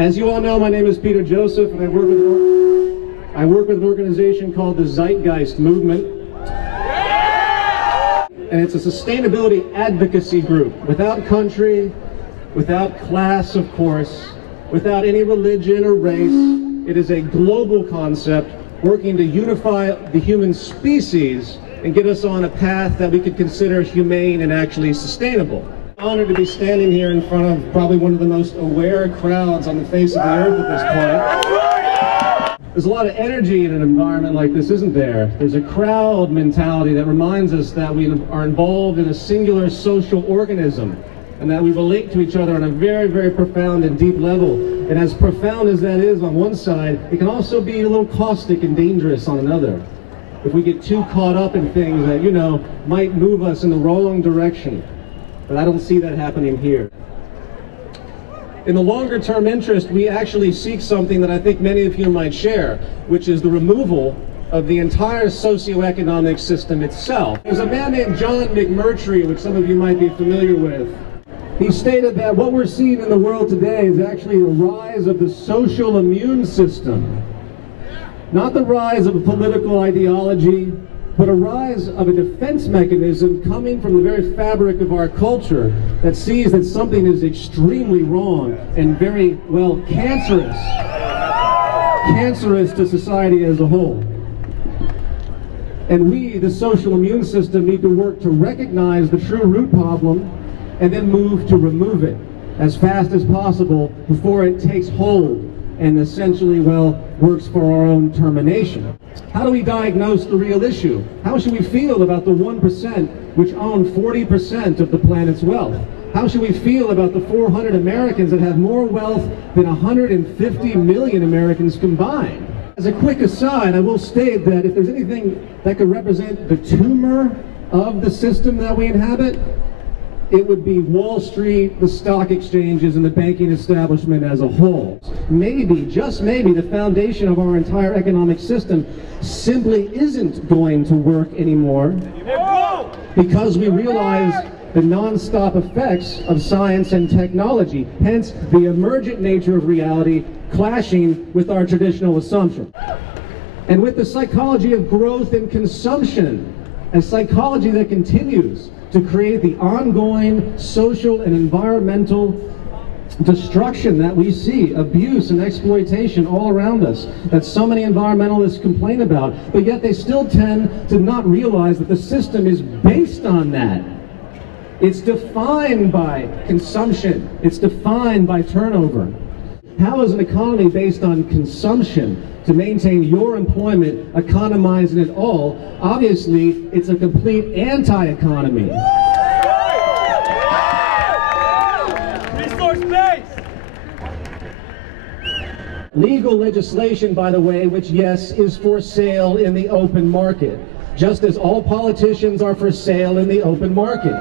As you all know, my name is Peter Joseph, and I work with an organization called the Zeitgeist Movement. And it's a sustainability advocacy group, without country, without class, of course, without any religion or race. It is a global concept working to unify the human species and get us on a path that we could consider humane and actually sustainable. I'm honored to be standing here in front of probably one of the most aware crowds on the face of the earth at this point. There's a lot of energy in an environment like this, isn't there? There's a crowd mentality that reminds us that we are involved in a singular social organism and that we relate to each other on a very, very profound and deep level. And as profound as that is on one side, it can also be a little caustic and dangerous on another. If we get too caught up in things that, you know, might move us in the wrong direction. But I don't see that happening here. In the longer term interest, we actually seek something that I think many of you might share, which is the removal of the entire socioeconomic system itself. There's a man named John McMurtry, which some of you might be familiar with. He stated that what we're seeing in the world today is actually the rise of the social immune system. Not the rise of a political ideology, but a rise of a defense mechanism coming from the very fabric of our culture that sees that something is extremely wrong and very, well, cancerous to society as a whole. And we, the social immune system, need to work to recognize the true root problem and then move to remove it as fast as possible before it takes hold and essentially, well, works for our own termination. How do we diagnose the real issue? How should we feel about the 1% which own 40% of the planet's wealth? How should we feel about the 400 Americans that have more wealth than 150 million Americans combined? As a quick aside, I will state that if there's anything that could represent the tumor of the system that we inhabit, it would be Wall Street, the stock exchanges, and the banking establishment as a whole. Maybe, just maybe, the foundation of our entire economic system simply isn't going to work anymore because we realize the non-stop effects of science and technology, hence the emergent nature of reality clashing with our traditional assumptions. And with the psychology of growth and consumption, a psychology that continues to create the ongoing social and environmental destruction that we see, abuse and exploitation all around us, that so many environmentalists complain about, but yet they still tend to not realize that the system is based on that. It's defined by consumption. It's defined by turnover. How is an economy based on consumption to maintain your employment, economizing it all? Obviously, it's a complete anti-economy. Resource-based! Legal legislation, by the way, which, yes, is for sale in the open market, just as all politicians are for sale in the open market.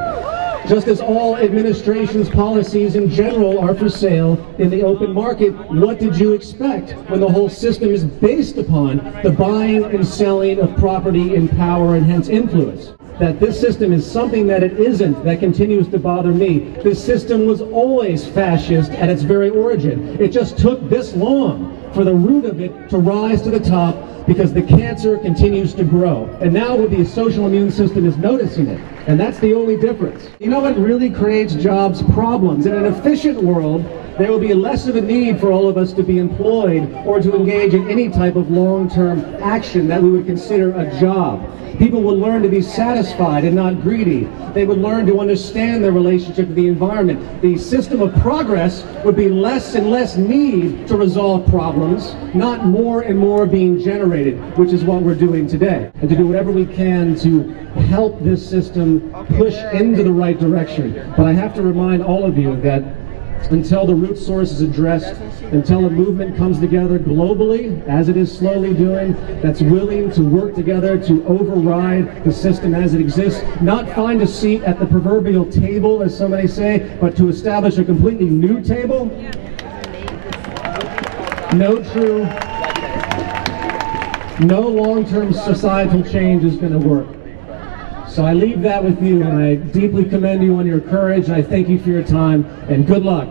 Just as all administration's policies in general are for sale in the open market, what did you expect when the whole system is based upon the buying and selling of property and power and hence influence? That this system is something that it isn't, that continues to bother me. This system was always fascist at its very origin. It just took this long for the root of it to rise to the top because the cancer continues to grow. And now the social immune system is noticing it. And that's the only difference. You know what really creates jobs? Problems. In an efficient world, there will be less of a need for all of us to be employed or to engage in any type of long-term action that we would consider a job. People will learn to be satisfied and not greedy. They would learn to understand their relationship to the environment. The system of progress would be less and less need to resolve problems, not more and more being generated, which is what we're doing today. And to do whatever we can to help this system push into the right direction. But I have to remind all of you that until the root source is addressed, until a movement comes together globally, as it is slowly doing, that's willing to work together to override the system as it exists, not find a seat at the proverbial table, as somebody say, but to establish a completely new table, no long-term societal change is going to work. So I leave that with you, and I deeply commend you on your courage, and I thank you for your time, and good luck.